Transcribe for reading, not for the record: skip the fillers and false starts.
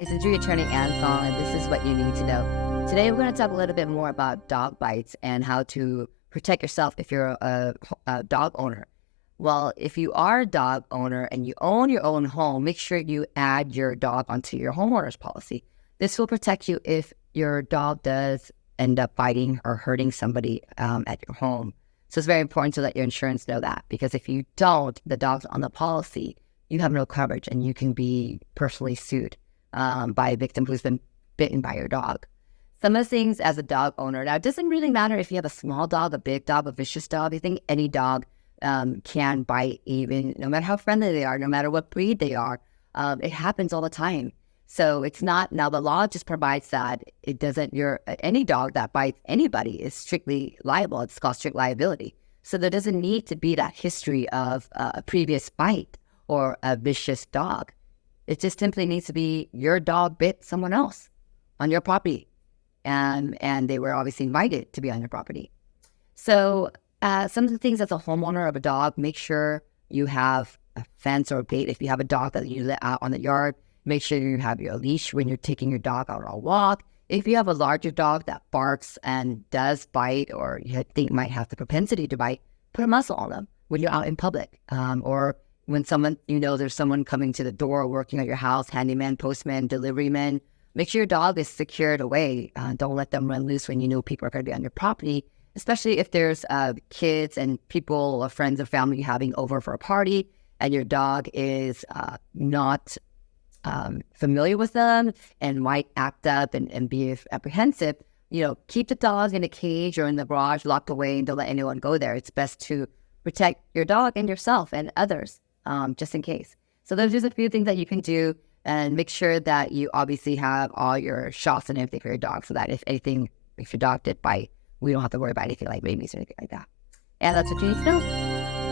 It's injury attorney Ann Song, and this is what you need to know. Today, we're going to talk a little bit more about dog bites and how to protect yourself if you're a dog owner. Well, if you are a dog owner and you own your own home, make sure you add your dog onto your homeowner's policy. This will protect you if your dog does end up biting or hurting somebody at your home. So it's very important to let your insurance know that, because if you don't, the dog's on the policy, you have no coverage and you can be personally sued by a victim who's been bitten by your dog. Some of the things as a dog owner, now it doesn't really matter if you have a small dog, a big dog, a vicious dog. I think any dog can bite, even no matter how friendly they are, no matter what breed they are. It happens all the time. So it's not, now the law just provides that it doesn't, any dog that bites anybody is strictly liable. It's called strict liability. So there doesn't need to be that history of a previous bite or a vicious dog. It just simply needs to be your dog bit someone else on your property, and they were obviously invited to be on your property. So some of the things as a homeowner of a dog, make sure you have a fence or a gate. If you have a dog that you let out on the yard, make sure you have your leash when you're taking your dog out on a walk. If you have a larger dog that barks and does bite, or you think might have the propensity to bite, put a muzzle on them when you're out in public, or when someone, there's someone coming to the door, working at your house, handyman, postman, deliveryman. Make sure your dog is secured away. Don't let them run loose when you know people are going to be on your property, especially if there's kids and people or friends or family having over for a party and your dog is not familiar with them and might act up and be apprehensive. Keep the dog in a cage or in the garage locked away, and don't let anyone go there. It's best to protect your dog and yourself and others, just in case. So there's just a few things that you can do, and make sure that you obviously have all your shots and everything for your dog, so that if your dog did bite, we don't have to worry about anything like rabies or anything like that. And that's what you need to know.